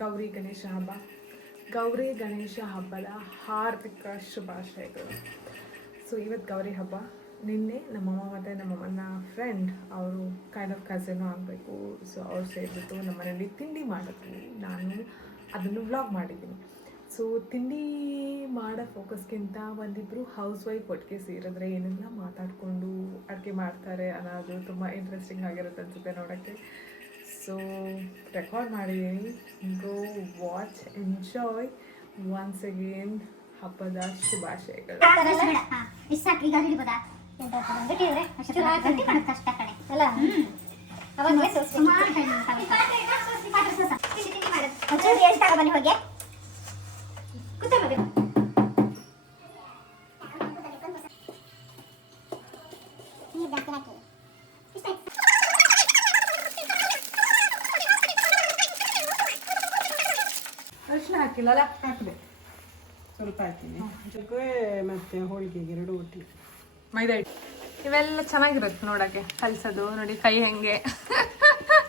ಗೌರಿ ಗಣೇಶ ಹಬ್ಬ. ಗೌರಿ ಗಣೇಶ ಹಬ್ಬದ ಹಾರ್ದಿಕ ಶುಭಾಶಯಗಳು. ಸೊ ಇವತ್ತು ಗೌರಿ ಹಬ್ಬ. ನಿನ್ನೆ ನಮ್ಮಮ್ಮ ಮತ್ತು ನಮ್ಮಮ್ಮನ ಫ್ರೆಂಡ್ ಅವರು ಕೈಂಡ್ ಆಫ್ ಕಸಿನೂ ಆಗಬೇಕು. ಸೊ ಅವ್ರು ಸೇರಿಬಿಟ್ಟು ನಮ್ಮ ಮನೇಲಿ ತಿಂಡಿ ಮಾಡಿದ್ವಿ. ನಾನು ಅದನ್ನು ವ್ಲಾಗ್ ಮಾಡಿದ್ದೀನಿ. ಸೊ ತಿಂಡಿ ಮಾಡೋ ಫೋಕಸ್ಗಿಂತ ಒಂದಿಬ್ಬರು ಹೌಸ್ ವೈಫ್ ಒಟ್ಟಿಗೆ ಸೇರಿದ್ರೆ ಏನೆಲ್ಲ ಮಾತಾಡಿಕೊಂಡು ಅಡುಗೆ ಮಾಡ್ತಾರೆ ಅನ್ನೋದು ತುಂಬ ಇಂಟ್ರೆಸ್ಟಿಂಗ್ ಆಗಿರುತ್ತೆ ಅನಿಸುತ್ತೆ ನೋಡೋಕ್ಕೆ. ಸೊ ರೆಕಾರ್ಡ್ ಮಾಡಿದ್ದೀನಿ go watch enjoy once again ಹಬ್ಬದ ಶುಭಾಶಯಗಳು. ಇಷ್ಟ ಮತ್ತೆ ಹೋಳಿಗೆಗೆ ಎರಡು ಒಟ್ಟಿಗೆ. ಮೈದಾ ಹಿಟ್ಟು. ಇವೆಲ್ಲ ಚೆನ್ನಾಗಿರುತ್ತೆ ನೋಡಕ್ಕೆ ಕಲ್ಸೋದು ನೋಡಿ ಕೈ ಹೆಂಗೆ.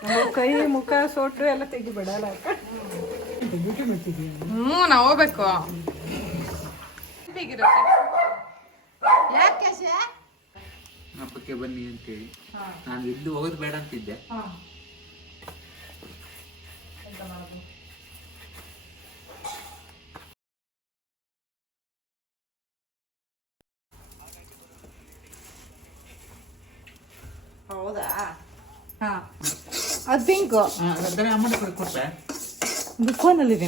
ನಮ್ಮ ಕೈ ಮುಖ ಸೋಟ್ರೆ ಎಲ್ಲ ತೆಗಿಬೇಡ ಅಲ್ಲ? ಅಕ್ಕ ತೆಗಿಬಿಟ್ಟು ಬಿಟ್ಟಿದೀಯ ಹ್ಞೂ ನಾವು ಹೋಗ್ಬೇಕು. ಹೇಗಿರುತ್ತೆ. ಹಬ್ಬಕ್ಕೆ ಬನ್ನಿ ಅಂತೇಳಿ. ನಾನು ಎದ್ದು ಹೋಗೋದು ಬೇಡ ಅಂತಿದ್ದೆ. ಪಿಂಕು ಅದರ ಇಲ್ಲಮ್ಮ ನಾನು ಕೊಟ್ಟೆ. ಫೋನಲ್ಲಿದೆ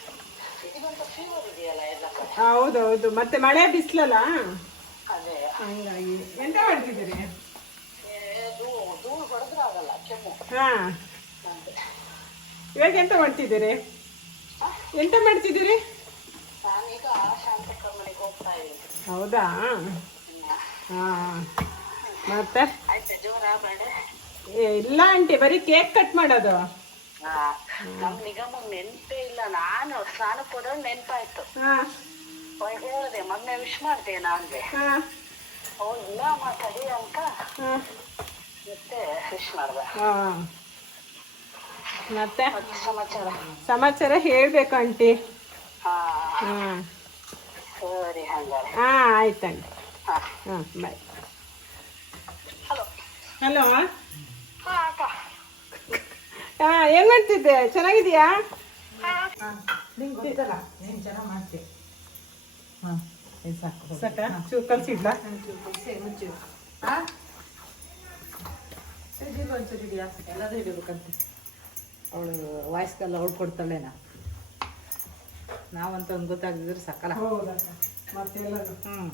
ಹೌದೌದು. ಮತ್ತೆ ಮಳೆ ಬಿಸ್ಲಲ್ಲ? ಹಂಗಾಗಿ. ಎಂತ ಮಾಡ್ತಿದ್ದೀರಿ? ಹಾ. ಇವಾಗ ಎಂತ ಮಾಡ್ತಿದ್ದೀರಿ? ಎಂತ ಮಾಡ್ತಿದ್ದೀರಿ? ಹೌದಾ? ಹಾ. ಮತ್ತೆ? ಏ, ಇಲ್ಲ ಆಂಟಿ ಬರೀ ಕೇಕ್ ಕಟ್ ಮಾಡೋದು. ನಮ್ ನಿಗಮ ನೆನ್ಪೇ ಇಲ್ಲ. ನಾನು ಸ್ನಾನ ಹೋದಾಗ ನೆನ್ಪಾಯ್ತು ಹೇಳ್ದೆ ಮೊನ್ನೆ ವಿಶ್ ಮಾಡ್ದೆ ನಾನ್ಗೆ. ಓ ಇಲ್ಲ ಮಾತಾಡಿ ಅಂತ ಮತ್ತೆ ವಿಶ್ ಮಾಡ್ದೆ. ಹಾ. ಮತ್ತೆ? ಸಮಾಚಾರ? ಸಮಾಚಾರ ಹೇಳ್ಬೇಕು ಹಾ. ಸರಿ ಹಂಗಾರೆ. ಹಾ ಆಯ್ತಂಟಿ ಹಾ. ಹಾ ಬಾಯ್. ಹಲೋ. ಹಲೋ. ಹಾ ಅಕ್ಕ ಹಾ ಏನ್ ಮಾಡ್ತಿದ್ದೆ ಚೆನ್ನಾಗಿದ್ಯಾ ಸಾಕ ಕಲ್ಸಿಡ್ಲ ಎಲ್ಲಾದ್ರೂ ಹಿಡಿಬೇಕಂತೆ ಅವಳು ವಾಯ್ಸ್ಗೆಲ್ಲ ಅವಳು ಕೊಡ್ತಾಳೇನ ನಾವಂತ ಒಂದು ಗೊತ್ತಾಗದಿದ್ರೆ ಸಾಕಲ್ಲ ಹೌದಕ್ಕ ಮತ್ತೆಲ್ಲರೂ ಹ್ಞೂ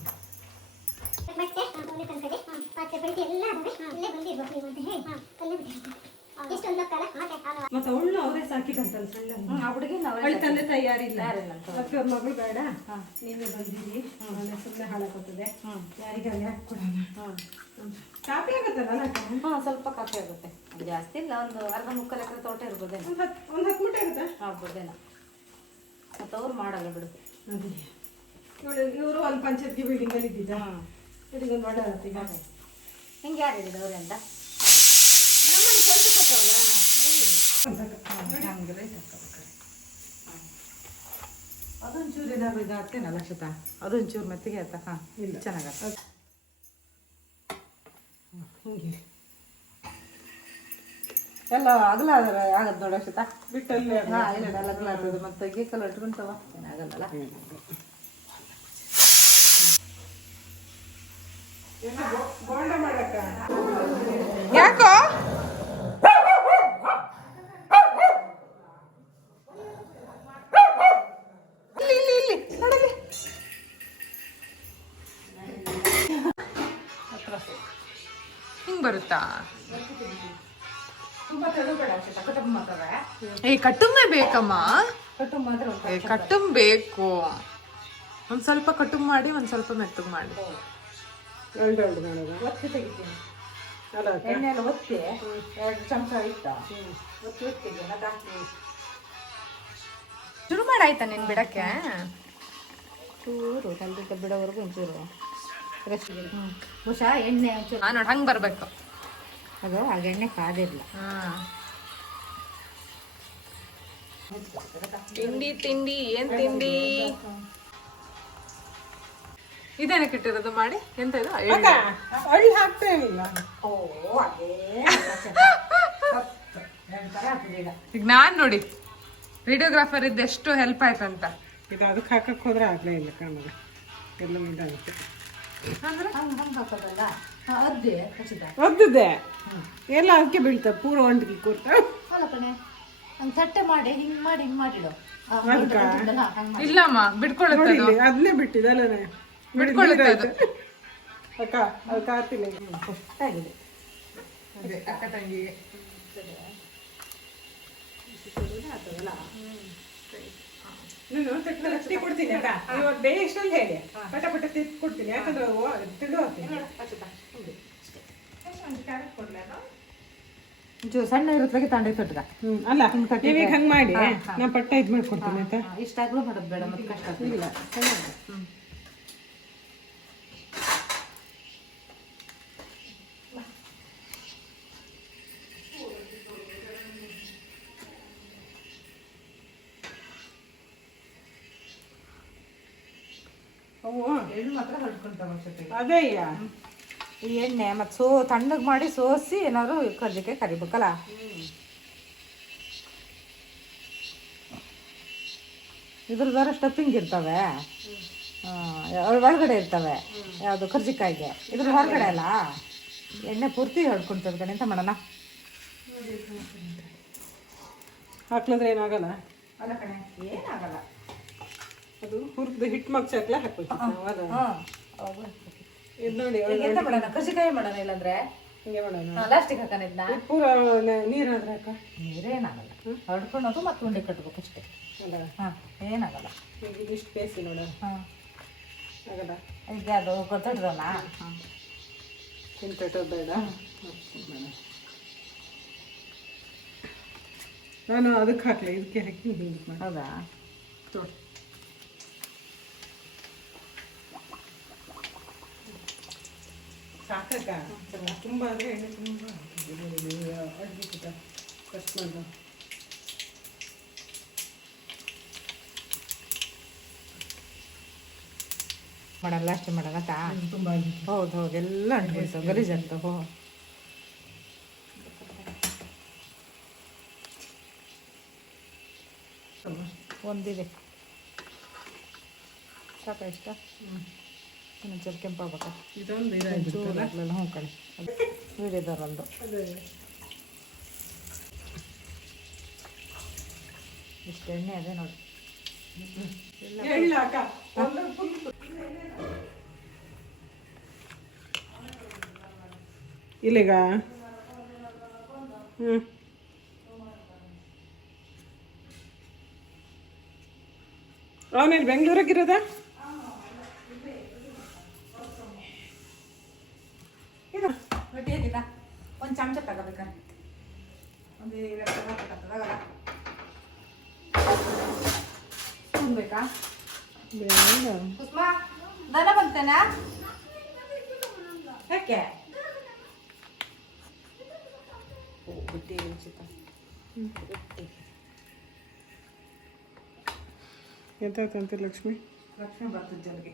ಬೆಳಿಗ್ಗೆ ಎಲ್ಲ ಇಲ್ಲೇ ಬಂದಿರ್ಬೇಕು ನೀವು ಅಂತ ಹೇಳಿ ಮತ್ತೆ ಮತ್ತೆ ಅವಳು ಅವರೇ ಸಾಕಿದಂತಲ್ಲ ಸಣ್ಣ ಆ ಹುಡುಗಿ ಅವಳ ತಂದೆ ತಾಯಿ ಯಾರಿಲ್ಲ. ಮತ್ತೆ ಅವ್ರ ಮಗಳು ಬೇಡ. ನೀವೇ ಬಂದಿರಿ. ಸುಮ್ಮನೆ ಹಾಳಾಗುತ್ತದೆ ಯಾರಿಗೆ ಅಲ್ಲಿ ಹಾಕ್ಕೊಡೋಣ? ಕಾಪಿ ಆಗತ್ತಲ್ಲ ಹಾಂ ಸ್ವಲ್ಪ ಕಾಫಿ ಆಗುತ್ತೆ. ಜಾಸ್ತಿ ಇಲ್ಲ ಒಂದು ಅರ್ಧ ಮುಕ್ಕಾಲು ಎಕರೆ ತೋಟ ಇರ್ಬೋದೇನೋ. ಒಂದು ಹತ್ತು ಒಂದು ಹತ್ತು ಮೂಟೆ ಆಗುತ್ತಾ? ಆಗ್ಬೋದೇನೋ. ಮತ್ತು ಅವ್ರು ಮಾಡಲ್ಲ ಬಿಡು. ಇವಳು ಇವರು ಒಂದು ಪಂಚಾಯತ್ಗೆ ಬಿಲ್ಡಿಂಗ್ ಅಲ್ಲಿ ಇದ್ದಿದ್ದ? ಇವರಿಗೆ ಒಂದು ಈಗ. ಹಿಂಗೆ ಯಾರು ಹೇಳಿದವ್ರೆ ಅಂತ ನಮ್ಮನೆ ಕೆಲಸ ಕೊಟ್ಟವಲ್ಲ ಹಂಗೆಲ್ಲ ಅದೊಂಚೂರು ಏನಾದ್ರು ಇದಾಗ್ತೇನಲ್ಲ ಲಕ್ಷತಾ ಅದೊಂಚೂರು ಮೆತ್ತಿಗೆ ಆಯ್ತಾ? ಹಾಂ ಇಲ್ಲ. ಚೆನ್ನಾಗತ್ತ. ಹಿಂಗೆ. ಎಲ್ಲ ಅಗಲ ಆಗತ್ತೆ ನೋಡಿ ಶತ ಬಿಟ್ಟಲ್ಲೇ ಹಾಂ ಇಲ್ಲ ಅಗಲ ಆಗ್ತದೆ ಮತ್ತೆ ಗೀಕಲ್ಲ ಇಟ್ಕೊಂತವ ಏನಾಗಲ್ಲಲ್ಲ ಬೋಂಡ ಯಾಕೋ? ಬರುತ್ತಾ? ಏ ಕಟ್ಟುಂಬೆ ಬೇಕಮ್ಮ? ಏ ಬೇಕು. ಒಂದ್ ಸ್ವಲ್ಪ ಕಟ್ಟುಂಬ್ ಮಾಡಿ ಒಂದ್ ಸ್ವಲ್ಪ ಮೆತ್ತಗ್ ಮಾಡಿ. ಎರಡು ಎರಡು ಮಾಡೋದು? ಒತ್ತಿ ತೆಗಿತೀನಿ? ಎಣ್ಣೆ ಎಲ್ಲ ಒತ್ತಿ ಎರಡು ಚಮಚ ಇಟ್ಟ ಒತ್ತಿ ಒತ್ತಿಗೆ ಅದ ಶುರು ಮಾಡಾಯ್ತಾ ನೀನು ಬಿಡಕ್ಕೆ? ಚೂರು ತಂದಿದ್ದ ಬಿಡೋವರೆಗೂ ಒಂಚೂರು. ಹುಷಾ ಎಣ್ಣೆ ಒಂಚೂರು. ಹಾ ಬರಬೇಕು ಹಂಗ್ ಬರ್ಬೇಕು. ಅದು ಆಗ ಎಣ್ಣೆ ಕಾದಿರ್ಲ ಹಾ. ತಿಂಡಿ ತಿಂಡಿ ಏನ್ ತಿಂಡಿ? ಇದೇನಕ್ಕೆ ಇಟ್ಟಿರೋದು ಮಾಡಿ? ಎಂತ ಇದು. ಅಳ್ಳಿ ಓ ಅದೇ. ಎರಡು ಥರ ಈಗ ನಾನ್ ನೋಡಿ ವಿಡಿಯೋಗ್ರಾಫರ್ ಇದ್ದೆಷ್ಟು ಹೆಲ್ಪ್ ಆಯ್ತಂತ. ಇದು ಅದಕ್ಕೆ ಹಾಕಕ್ಕೆ ಹೋದ್ರೆ ಆಗಲೇ ಇಲ್ಲ ಕಾಣಲ್ಲ ಎಲ್ಲ ಇದಾಗುತ್ತೆ ಒದ್ದಿದೆ ಎಲ್ಲ ಅದಕ್ಕೆ ಬೀಳ್ತ ಪೂರ ಒಂಟಿಗೆ ಕೂರ್ತ ತಟ್ಟೆ ಮಾಡಿ ಹಿಂಗ್ ಮಾಡಿ ಹಿಂಗ್ ಮಾಡಿಡು. ಇಲ್ಲಮ್ಮ ಅದನ್ನೇ ಬಿಟ್ಟಿದ್ದಲ್ಲ ಬಿಟ್ಕೊಳ್ಳುತ್ತೆ ಅದು. ಅಕ್ಕ ಅದು ಅದೇ ಅಕ್ಕ ತಂಗಿಗೆ. ನಾನು ತಟ್ಟಿ ಕೊಡ್ತೀನಿ ಇವಾಗ ನೀವು ಬೇಯಿಸ್ಟಲ್ಲಿ ಹೇಳಿ. ಪಟ ಪಟ ತಿದ್ದು ಕೊಡ್ತೀನಿ. ಯಾಕಂದ್ರೆ ಹಾಕ್ತೀನಿ ಒಂಚೂರು ಸಣ್ಣ ಇರುತ್ತೆ ತಂಡೆ ತೊಟ್ಗ? ಅಲ್ಲ ನೀವೀಗ ಹಂಗೆ ಮಾಡಿ. ನಾ ಪಟ್ಟ ಇದು ಮಾಡ್ಕೊಡ್ತೀನಿ ಆಯ್ತಾ? ಇಷ್ಟಾಗ್ಲೂ ಮಾಡೋದು ಬೇಡ ಮತ್ತೆ ಕಷ್ಟ ಇಲ್ಲ ಅವು ಎಳ್ಳು ಮಾತ್ರ ಹರಡ್ಕೊಂತಾವ ಈ ಎಣ್ಣೆ ಮತ್ತು ಸೋ ತಣ್ಣಗೆ ಮಾಡಿ ಸೋಸಿ ಏನಾದ್ರು ಕರ್ಜಿಕೆ ಕರಿಬೇಕಲ್ಲ? ಇದ್ರದಾರ ಸ್ಟಫಿಂಗ್ ಇರ್ತವೆ. ಒಳಗಡೆ ಇರ್ತವೆ. ಯಾವುದು ಕರ್ಜಿಕಾಯಿಗೆ. ಇದ್ರ ಹೊರಗಡೆ ಅಲ್ಲ? ಎಣ್ಣೆ ಪೂರ್ತಿ ಹೊಡ್ಕೊಂತದ ಕಣೆ ಎಂತ ಮಾಡೋಣ? ಹಾಕ್ಲಂದ್ರೆ ಏನಾಗಲ್ಲ? ಅಲ್ಲ ಕಣೆ ಏನಾಗಲ್ಲ. ಅದು ಹುರಿದು ಹಿಟ್ಟು ಮಗ್ಚಾಕ್ಲೆ ಹಾಕ್ಬೇಕು ನಾವು ಅದು ಇದು ನೋಡಿ ಎಂತ ಮಾಡೋಣ? ಕಸಿಕಾಯಿ ಮಾಡೋಣ ಇಲ್ಲಾಂದ್ರೆ? ಹಿಂಗೆ ಮಾಡೋಣ. ಲಾಸ್ಟಿಗೆ ಹಾಕೋಣ ಇದನ್ನ. ಪೂರ ನೀರು ಆದ್ರೆ ಹಾಕ? ನೀರೇನಾಗಲ್ಲ ಹೊಡ್ಕೊಳೋದು ಮತ್ತೆ ಉಂಡೆ ಕಟ್ಬೇಕು ಅಷ್ಟೇ. ಹಾಂ ಏನಾಗಲ್ಲ. ಈಗ ಇದಿಷ್ಟು ಬೇಸಿ ನೋಡ. ಹಾಂ. ಆಗಲ್ಲ ಈಗ ಅದು ಗೊತ್ತಿಡ್ರಲ್ಲ ಕಟ್ಟೋದು ಬೇಡ ನಾನು ಅದಕ್ಕೆ ಹಾಕಲಿ ಇದಕ್ಕೆ ಹಾಕಿ ಹೌದಾ? ಮಾಡಿ ಸಾಕಕ್ಕ ತುಂಬ ಅಂದರೆ ಎಣ್ಣೆ ತುಂಬ ಅಡ್ಗೆ ಪುಟ ಕಟ್ ಮಾಡು ಮಾಡಲ್ಲ ಅಷ್ಟೇ ಮಾಡಲ್ಲ ತುಂಬ ಹೌದು ಹೌದು ಎಲ್ಲ ಅಂಟ್ಬಿಡ್ತಾವೆ ಗಲೀಜ್ ಆಗ್ತಾವೆ ಹೋ. ಒಂದಿದೆ. ಸಾಕ ಇಷ್ಟ? ಇನ್ನೊಂದು ಸ್ವಲ್ಪ ಕೆಂಪಾಗಬೇಕಾ ಇದೊಂದು ಹ್ಞೂ ಕಣಿ. ಹಿಡಿದಾರಲ್ದು ಇಷ್ಟು ಎಣ್ಣೆ ಅದೇ ನೋಡಿ. ಇಲ್ಲಿಗ? ಹ್ಞೂ. ಅವನೇನು ಬೆಂಗಳೂರಾಗಿರೋದ ಇದು ರೊಟ್ಟಿ ಹಾಕಿದ ಒಂದು ಚಮಚ ತಗೋಬೇಕಾ ಒಂದು ಬೇಕಾ ಬೇಡ. ಕುಸುಮಾ ದನ ಬಂತೇನಾ? ಯಾಕೆ? ಬುಟ್ಟಿ ರುಚಿತ ಎಂತ ಲಕ್ಷ್ಮಿ? ಲಕ್ಷ್ಮಿ ಬರ್ತದೆ ಜಲ್ಗೆ.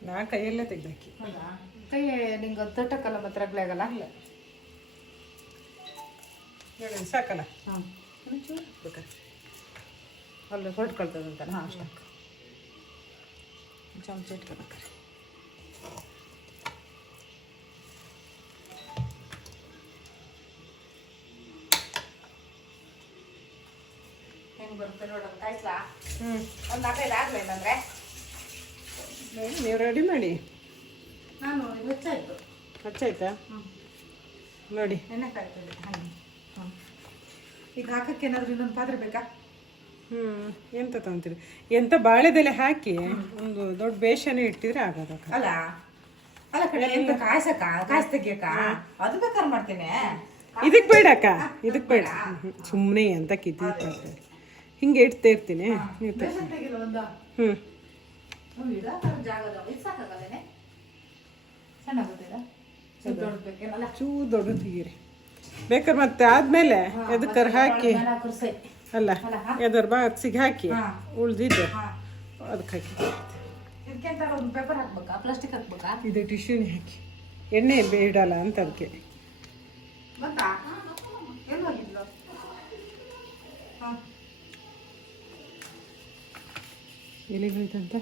ನಾ ಕೈಯಲ್ಲೇ ತೆಗ್ದಾಕಿ. ಕೈ ನಿಂಗೆ ತೊಟ್ಟಕ್ಕಲ್ಲ ಮತ್ತೆ ರಗ್ಲೆ ಆಗಲ್ಲ? ಹೇಳಿ ಸಾಕಲ್ಲ? ಹಾಂ. ಅಲ್ಲಿ ಹೊಡ್ಕೊಳ್ತದಂತಲ್ಲ ಹಾಂ ಅಷ್ಟು ಚಮಚ ಇಟ್ಕೋಬೇಕಾರೆ ಹೆಂಗೆ ಬರುತ್ತೆ ನೋಡೋಣ ಕಾಯಿಸ್ಲಾ? ಹ್ಞೂ ಒಂದು ನಾಲ್ಕೈದು ಆಗಲಿಲ್ಲ ಅಂದರೆ ನೀವು ರೆಡಿ ಮಾಡಿ? ನಾನು ಹೆಚ್ಚಾಯಿತು ಹಚ್ಚಾಯ್ತಾ ನೋಡಿ. ಎಣ್ಣೆ ಕಾಯ್ತದೆ ಹಾಗೆ. ಈಗ ಹಾಕಕ್ಕೆ ಏನಾದರೂ ಇನ್ನೊಂದು ಪಾತ್ರೆ ಬೇಕಾ? ಹ್ಞೂ ಎಂತ ತಗೊಂತೀರಿ? ಎಂತ ಬಾಳೆದೆಲೆ ಹಾಕಿ ಒಂದು ದೊಡ್ಡ ಬೇಷನೆ ಇಟ್ಟಿದ್ರೆ ಆಗೋದಕ್ಕ ಅಲ್ಲ ಅಲ್ಲ ಕಡೆ ಎಂತ ಕಾಯ್ಸಕ್ಕ? ಕಾಯ್ಸ್ ತೆಗಿಯಕ್ಕ? ಅದು ಬೇಕಾದ್ರೆ ಮಾಡ್ತೇನೆ. ಇದಕ್ಕೆ ಬೇಡ ಅಕ್ಕ ಇದಕ್ಕೆ ಬೇಡ. ಸುಮ್ಮನೆ ಅಂತ ಕಿತ್ತಿ ಹಿಂಗೆ ಇಡ್ತಾ ಇರ್ತೀನಿ. ಹ್ಞೂ ಚೂ ದೊಡ್ಡ ತೆಗೀರಿ. ಬೇಕಾದ್ರೆ ಮತ್ತೆ ಆದ್ಮೇಲೆ ಎದಕ್ಕರ ಹಾಕಿ? ಅಲ್ಲ ಅಲ್ಲ ಎದರ್ ಬಾಕ್ಸಿಗೆ ಹಾಕಿ. ಉಳ್ದಿದ್ದೆ. ಅದಕ್ಕೆ ಹಾಕಿ. ಪ್ಲಾಸ್ಟಿಕ್ ಹಾಕ್ಬೇಕಾ? ಇದು ಟಿಶ್ಯೂನಿ ಹಾಕಿ. ಎಣ್ಣೆ ಬೇಡಲ್ಲ ಅಂತ ಅದಕ್ಕೆ. ಎಲ್ಲಿ ಹೋಯ್ತಂತ?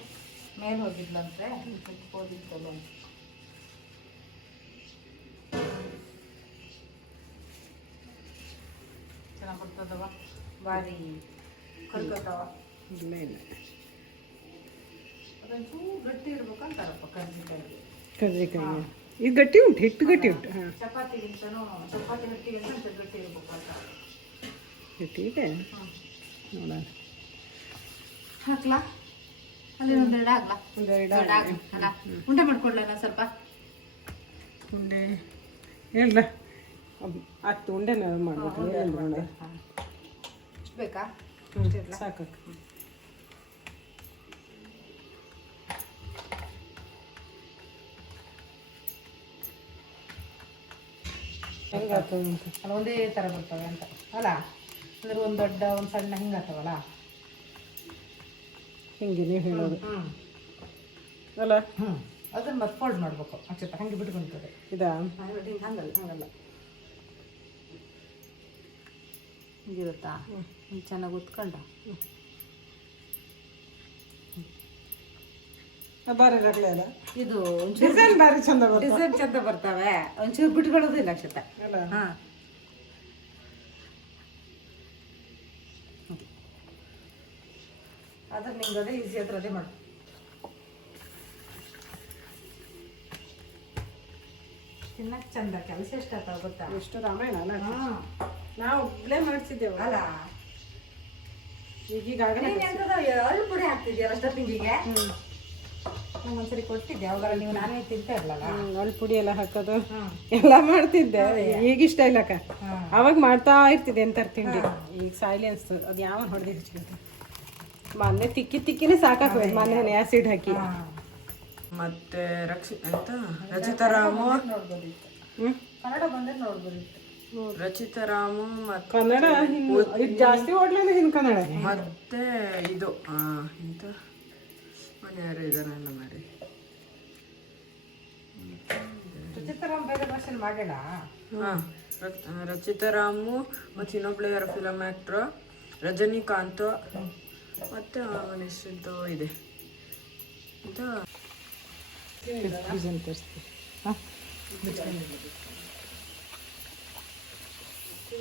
ಮೇಲೆ ಹೋಗಿದ್ಲಂತೆ ಓದಿದ್ದಲ್ಲ ಚೆನ್ನಾಗಿ ಬರ್ತದವ? ಭಾರಿ ಕಲ್ಕತ್ತವ ಇಲ್ಲ ಇಲ್ಲ. ಅದೊಂಚೂರು ಗಟ್ಟಿ ಇರ್ಬೇಕಂತಾರಪ್ಪ ಕರ್ಜಿಕಾಯಿ ಕರ್ಜಿಕಾಯಿ ಇದು ಗಟ್ಟಿ ಉಂಟು ಹಿಟ್ಟು ಗಟ್ಟಿ ಉಂಟು ಹಾಂ. ಚಪಾತಿಗಿಂತನೂ ಚಪಾತಿ ಗಟ್ಟಿಗಿಂತ ಅಂತ ಗಟ್ಟಿ ಇರ್ಬೇಕು ಅಂತ ಗಟ್ಟಿ ಇದೆ? ನೋಡೋಣ. ಹಾಕ್ಲಾ? ಅಲ್ಲಿ ಒಂದೆರಡು ಆಗ್ಲಾ? ಒಂದೆರಡು ಅಲ್ಲ ಉಂಡೆ ಮಾಡ್ಕೊಡ್ಲಲ್ಲ ಸ್ವಲ್ಪ. ಉಂಡೆ. ಹೇಳ್ರ ಹತ್ತು ಉಂಡೆ ನಾವು ಮಾಡ್ಬೇಕು ಏನಿಲ್ಲ ಬೇಕಾ? ಸಾಕಕ್ಕ ಹೆಂಗಾಗ್ತದೆ ಒಂದೇ ಥರ ಬರ್ತವೆ ಅಂತ. ಅಲ್ಲ ಅಂದ್ರೆ ಒಂದು ದೊಡ್ಡ ಒಂದು ಸಣ್ಣ ಹಿಂಗಾಗ್ತವಲ್ಲ? ಹಿಂಗೆ ಹೇಳೋದು. ಅಲ್ಲ? ಹ್ಞೂ ಅದನ್ನ ಮತ್ತೆ ಫೋಲ್ಡ್ ಮಾಡ್ಬೇಕು. ಅಕ್ಷತ ಹಂಗೆ ಬಿಟ್ಕೊಂತದೆ. ಇದಾ? ಹಿಂಗೆ ಹಂಗಲ್ಲ ಹಂಗಲ್ಲ. ಹಿಂಗಿರುತ್ತಾ? ಹಿಂಗೆ ಚೆನ್ನಾಗಿ ಉತ್ಕೊಂಡ? ಬಾರಿ ರಗಳೆ ಅಲ್ಲ? ಇದು ಡಿಸೈನ್ ಬಾರಿ ಚಂದ ಡಿಸೈನ್ ಚಂದ ಬರ್ತವೆ. ಒಂಚೂರು ಬಿಟ್ಕೊಳ್ಳೋದಿಲ್ಲ ಅಕ್ಷತ. ಹಾಂ. ಅದ್ರ ನಿಂಗೆ ಅದೇ ಈಸಿ ಹತ್ರ ಅದೇ ಮಾಡು. ತಿನ್ನಕ್ಕೆ ಚಂದ ಕೆಲಸ ಎಷ್ಟಾಗ್ತಾವ ಗೊತ್ತಾ? ಎಷ್ಟು ರಾಮಾಯಣ ನಾವು ಒಬ್ಬಳೇ ಮಾಡ್ತಿದ್ದೆವು. ಅಲ್ಲ. ಈಗೀಗ ಅಳ್ಳು ಪುಡಿ ಹಾಕ್ತಿದ್ಯಲ್ಲ ಸ್ಟಫಿಂಗಿಗೆ ಒಂದ್ಸರಿ ಕೊಟ್ಟಿದ್ದೆ ಅವಾಗ ನೀವು ನಾನೇ ತಿಂತಾ ಇರಲ್ಲ ಅಳ್ ಪುಡಿ ಎಲ್ಲ ಹಾಕೋದು. ಎಲ್ಲ ಮಾಡ್ತಿದ್ದೆ. ಈಗ ಇಷ್ಟ ಇಲ್ಲಕ್ಕ ಅವಾಗ ಮಾಡ್ತಾ ಇರ್ತಿದ್ದೆ ಎಂತಾರ ತಿಂಡಿ. ಈಗ ಸೈಲೆನ್ಸ್ ಅನ್ಸ್ತದೆ. ಅದು ಯಾವ ಹೊಡೆದಿ ಹಚ್ಕೊತ ಮೊನ್ನೆ ತಿಕ್ಕಿ ತಿಕ್ಕಿನೇ ಸಾಕಾಗ್ತದೆ ಮೊನ್ನೆ ಆಸಿಡ್ ಹಾಕಿ. ಮತ್ತೆ ರಕ್ಷಿ ಎಂತ? ರಚಿತಾ ರಾಮು? ಕನ್ನಡ ಬಂದ್ರೆ ನೋಡ್ಬೋದಿತ್ತು. ರಚಿತಾರಾಮು ಮತ್ತೆ ಕನ್ನಡ ಇದು ಜಾಸ್ತಿ ಓಡ್ಲಿಲ್ಲ ಹಿಂದ್ ಕನ್ನಡ. ಮತ್ತೆ ಇದು ಆ, ಎಂತ? ಮನೆ ಯಾರು ಇದಾರಲ್ಲ ಮಾಡಿ ರಾಮ್ ಬೇರೆ ಭಾಷೆ ಮಾಡೋಣ ಹಾ ರಚ್- ಆ, ರಚಿತಾರಾಮು ಮತ್ತೆ ಇನ್ನೊಬ್ಳು ಯಾರು ಫಿಲಮ್ ಆಕ್ಟ್ರು ರಜನಿಕಾಂತ್. ಮತ್ತೆ ಅವನ ಹೆಸರು ಇದೆ. ತರಿಸ್ತೀವಿ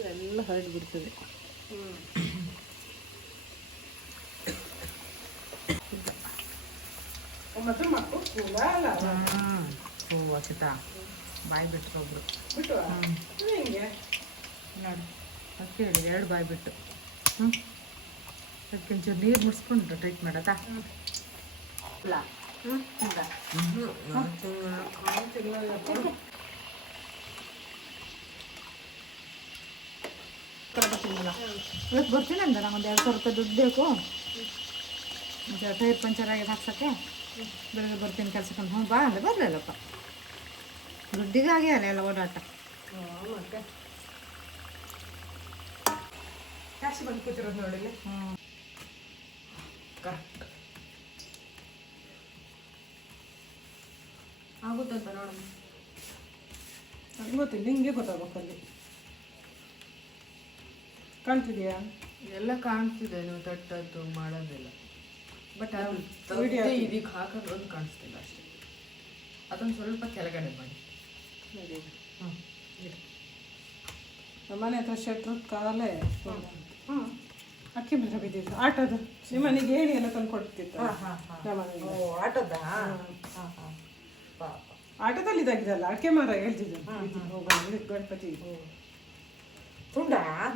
ಎಲ್ಲ ಹರಡಿ ಬಿಡ್ತದೆ. ಹ್ಞೂ ಅಕ್ಷಿತ ಬಾಯಿ ಬಿಟ್ರು ಒಬ್ರು. ನೋಡಿ ಅದಕ್ಕೆ ಹೇಳಿ ಎರಡು ಬಾಯಿ ಬಿಟ್ಟು. ಹ್ಞೂ ಅದಕ್ಕೆ ಒಂಚೂರು ನೀರು ಮುಡಿಸ್ಕೊಂಡು ಟೈಟ್ ಬರ್ತೀನಲ್ಲ ಇವತ್ತು ಬರ್ತೀನಿ ಅಂದ ನಂಗೊಂದು ಎರಡು ಸಾವಿರ ರೂಪಾಯಿ ದುಡ್ಡು ಬೇಕು. ಮತ್ತು ಟೈರ್ ಪಂಚರ್ ಆಗಿದೆ ಹಾಕ್ಸೋಕ್ಕೆ. ಬೆಳಗ್ಗೆ ಬರ್ತೀನಿ ಕೆಲ್ಸಕ್ಕೆ. ಹ್ಞೂ ಬಾ ಅಂದರೆ ಬರಲಿಲ್ಲಪ್ಪ ದುಡ್ಡಿಗಾಗಿ ಅಲ್ಲ ಎಲ್ಲ ಓಡಾಟ. ಟ್ಯಾಕ್ಸಿ ಬಂದು ಕೂತಿರೋದು ನೋಡಿ ಇಲ್ಲಿ. ಹ್ಞೂ ಆಗುತ್ತಂತ ನೋಡೋಣ ಗೊತ್ತಿಲ್ಲ ನಿಂಗೆ ಗೊತ್ತಾಗಬೇಕು ಅಲ್ಲಿ ಕಾಣ್ತಿದೆಯಾ? ಎಲ್ಲ ಕಾಣ್ತಿದೆ ನೀವು ತಟ್ಟದ್ದು ಮಾಡೋದಿಲ್ಲ. ಬಟ್. ಇದಕ್ಕೆ ಹಾಕೋದು ಒಂದು ಕಾಣಿಸ್ತಿಲ್ಲ ಅಷ್ಟೇ. ಅದೊಂದು ಸ್ವಲ್ಪ ಕೆಳಗಡೆ ಮಾಡಿ. ನಮ್ಮ ಮನೆ ಹತ್ರ ಶೆಟ್ರ್ ಕಾಲೇ ಹ್ಞೂ ಅಕ್ಕಿ ಬೆಲೆ ಬಿದ್ದಿದ್ದು. ಆಟೋದು. ನಿಮ್ಮ ಮನೆಗೆ ಏಣಿ ಎಲ್ಲ ತಂದು ಕೊಡ್ತಿತ್ತು. ಆಟೋದ? ಆಟೋದಲ್ಲಿ ಇದಾಗಿದಲ್ಲ ಅಕ್ಕೆ ಮರ ಹೇಳ್ತಿದ್ದು. ಹೋಗೋದು ಗಣಪತಿ. ತುಂಡ?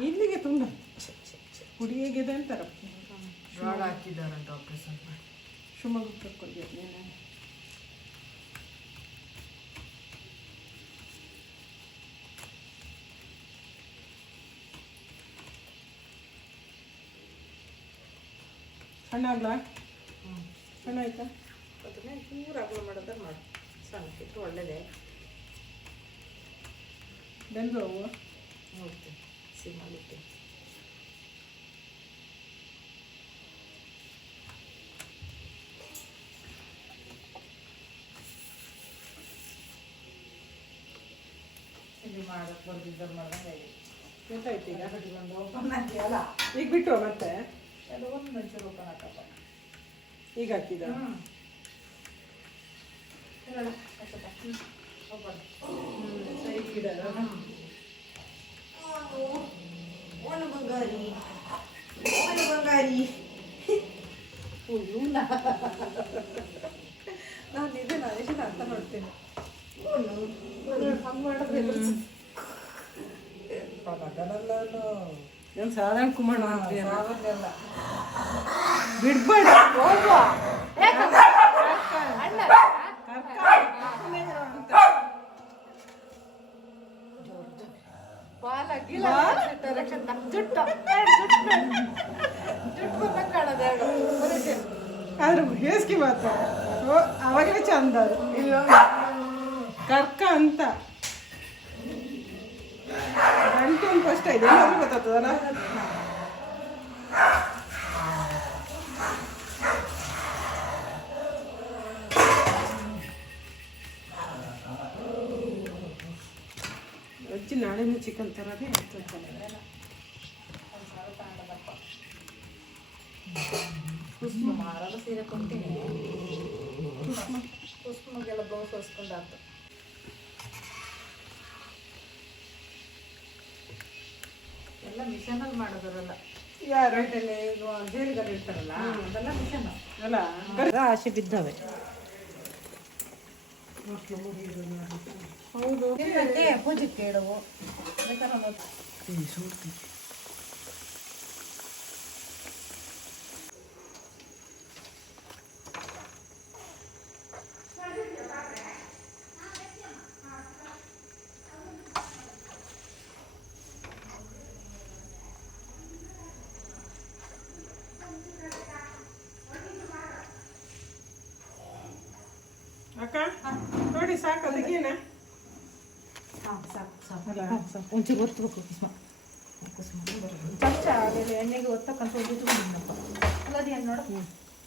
ಇಲ್ಲಿಗೆ ತುಂಬ ಹೇಗಿದೆ ಅಂತಾರ ರಾಡ್ ಆಪರೇಷನ್ ಮಾಡಿ. ಶಿವಮೊಗ್ಗಕ್ಕೆ ಕರ್ಕೊಂಡ್ವಿ ಸಣ್ಣ ಆಯ್ತಾ? ಅದನ್ನೇ ಚೂರು ಅಗಲ ಮಾಡೋದ್ರೆ ಮಾಡು. ಸಣ್ಣಕ್ಕಿಟ್ಟು ಒಳ್ಳೆಯದೇ ಬೆಂದು ಅವು ನೋಡ್ತೀನಿ. ಸಿಮ್ಮಲ್ಲಿಟ್ಟು ಇಲ್ಲಿ ಮಾಡೋದು ಬರ್ದಿದ್ದವ್ರು ಮಾಡ್ದಂಗೆ. ಗೊತ್ತಾಯ್ತು ಈಗ. ಅಲ್ಲ. ಈಗ ಬಿಟ್ಟು ಮತ್ತೆ. ಎಲ್ಲ ಒಂದು ಒಂಚೂರು ಓಪನ್ ಹಾಕಪ್ಪ ಈಗ ಹಾಕಿದ. ಸೈಡ್ ಗಿಡ ಒಣ ಬಂಗಾರಿ. ಒಣ ಬಂಗಾರಿ. ಹುಲ್ಲ ನಾನು ಇದೆ ನಾನು ಎಷ್ಟು ಅರ್ಥ ಮಾಡ್ತೇನೆ. ಹಂಗೆ ಮಾಡಿದ್ರೆ ಏನು ಸಾಧಾರಣ ಕುಮಾರ ಬಿಡ್ಬೇಡ. ಆದ್ರೆ ಹೇಸ್ಗೆ ಮಾತ್ರ. ಓ ಅವಾಗಲೇ ಚಂದ. ಅದು ಕರ್ಕ ಅಂತ. ಗಂಟು ಒಂದು ಫಸ್ಟ್ ಇದೆ ಏನಾದ್ರೂ ಗೊತ್ತಾಗ್ತದಲ್ಲ ಅಜ್ಜಿ ನಾಳೆನೂ ಚಿಕನ್ ತರೋದೇ ಚೆನ್ನಾಗಿದೆ ಕುಸುಮ. ಮಾರಲ್ಲ ಸೀರೆ ಕೊಡ್ತೀನಿ ಕುಸುಮ. ಕುಸುಮಗೆಲ್ಲ ಬ್ಲೌಸ್ ಹೊಸ್ಕೊಂಡಾತು ಎಲ್ಲ ಮಿಷನಲ್ಲಿ ಮಾಡೋದಲ್ಲ ಯಾರು? ಜೈಲಿಗಲ್ಲಿ ಇರ್ತಾರಲ್ಲ ಅದೆಲ್ಲ ಮಿಷನ್ ಅಲ್ಲ ಆಸೆ ಬಿದ್ದಾವೆ? ಹೌದು. ಪೂಜೆ ಕೇಳುವು. ಬೇಕಾದ್ರೆ ಒಂದು ಅಕ್ಕ ನೋಡಿ ಸಾಕು ಅದಕ್ಕೇನ ಹಾಂ ಸಾಕು ಸಾಕು ಅಲ್ಲ ಒಂಚೂರು ಒತ್ತಬೇಕು ಕುಸುಮ. ಕುಸುಮ ಚಮಚ ಆಮೇಲೆ ಎಣ್ಣೆಗೆ ಒತ್ತಕ್ಕಂತ ಒಂದು ಇಟ್ಕೊಂಡಿದ್ನಪ್ಪ ಅಲ್ಲದೇ ಏನು ನೋಡು?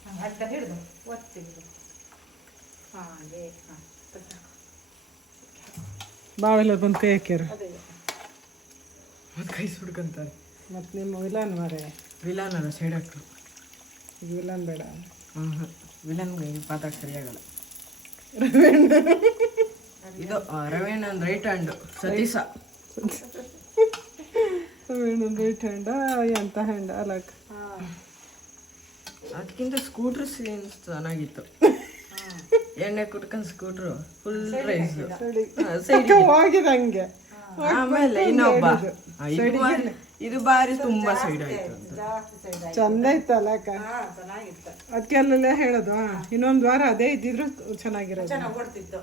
ಹಾಂ ಅಡ್ಡ ಹಿಡಿದು ಒತ್ತಿ ಹಾಗೆ ಹಾಂ ಬಾವೆಲ್ಲ ಬಂದು ಕೈ ಹಾಕ್ಯಾರ? ಮತ್ತೆ ಕೈ ಸುಡ್ಕಂತಾರೆ. ಮತ್ತು ನಿಮ್ಮ ವಿಲಾನ್ ಮಾರೆ? ವಿಲಾನ್ ಅಲ್ಲ ಸೈಡ್ ಹಾಕ್ರು ವಿಲಾನ್ ವಿಲನ್ ಬೇಡ. ಹಾಂ ಹಾಂ. ವಿಲನ್ ಪಾತ್ರ ಸರಿಯಾಗಲ್ಲ. ಇದು Raveen right hand Satish. Right hand ಎಂತ ಹೆಂಡ ಅಲಕ್ ಅದಕ್ಕಿಂತ ಸ್ಕೂಟ್ರ್ ಸೀನ್ ಚೆನ್ನಾಗಿತ್ತು. ಎಣ್ಣೆ ಕುಟ್ಕೊಂಡ್ ಸ್ಕೂಟ್ರು ಫುಲ್ ರೈಸ್ ಹೋಗಿದಂಗೆ ಹೋಗಿದೆ ಹಂಗೆ. ಆಮೇಲೆ ಇನ್ನೊಬ್ಬ. ಆ, ಇದು ಬಾರಿ ಇದು ಬಾರಿ ತುಂಬಾ ಸೈಡ್ ಆಯ್ತು ಚಂದ ಇತ್ತಲ್ಲ ಅಕ್ಕ ಅದಕ್ಕೆ ಅಲ್ಲೆಲ್ಲ ಹೇಳೋದು ಇನ್ನೊಂದು ವಾರ ಅದೇ ಇದ್ದಿದ್ರು ಚೆನ್ನಾಗಿರೋದು. ಚೆನ್ನಾಗಿ ಓಡ್ತಿತ್ತು.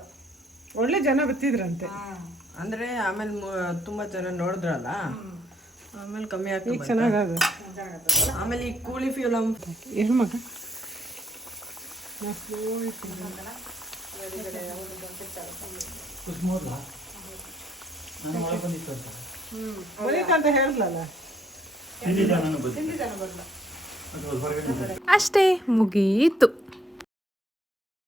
ಒಳ್ಳೆ ಜನ ಬರ್ತಿದ್ರಂತೆ. ಅಂದ್ರೆ ಆಮೇಲೆ ತುಂಬಾ ಜನ ನೋಡಿದ್ರಲ್ಲ? ಆಮೇಲೆ ಕಮ್ಮಿ ಈಗ ಆಗ್ತದೆ ಚೆನ್ನಾಗದು ಆಮೇಲೆ ಈ ಕೂಲಿ ಫಿಲಮ್ ಏನು ಮಗ. ಅಂತ ಅಷ್ಟೇ ಮುಗೀತು.